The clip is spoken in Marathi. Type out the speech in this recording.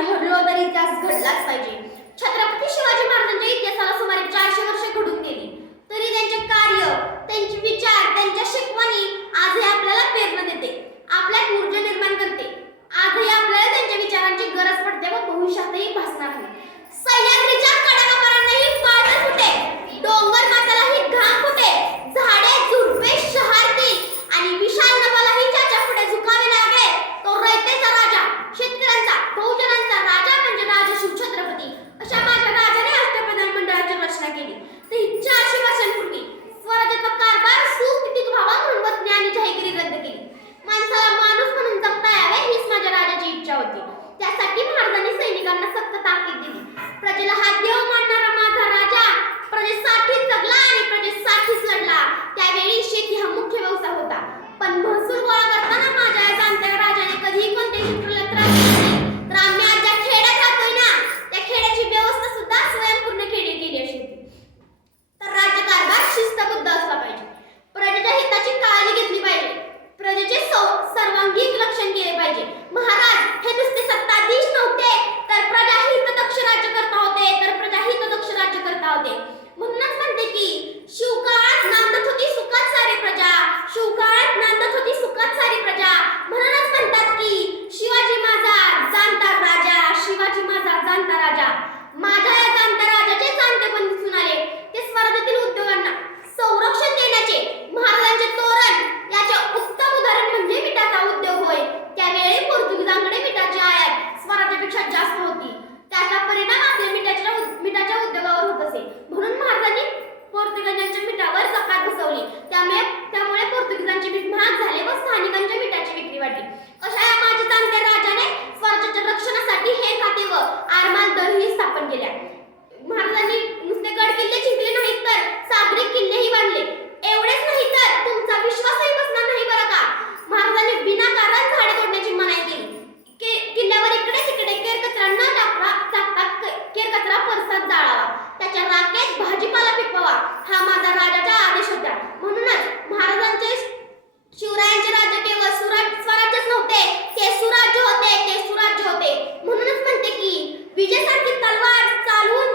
आपण घडलो इतिहास घडलाच पाहिजे. छत्रपती शिवाजी महाराजांच्या इतिहासाला सुमारे चारशे वर्ष घडून गेली. तरी त्यांचे कार्य त्यांचे विचार त्यांच्या शिकवणी आजही आपल्याला याचा परिणाम आपल्या मिठाच्या मिठाच्या उद्योगावर होत असे. म्हणून महाराजांनी पोर्तुगीजांच्या मिठावर सकाळ बसवली. त्यामुळे त्यामुळे पोर्तुगीजांचे मीठ महाग झाले व स्थानिकांच्या मिठाची विक्री वाढली. हा माझा राजाचा आदेश होता. म्हणूनच महाराजांचे शिवरायांचे राज्य केवळ सुराज स्वराज्यच नव्हते ते सुराज्य होते ते सुराज्य होते. म्हणूनच म्हणते की विजयासाठी तलवार चालवून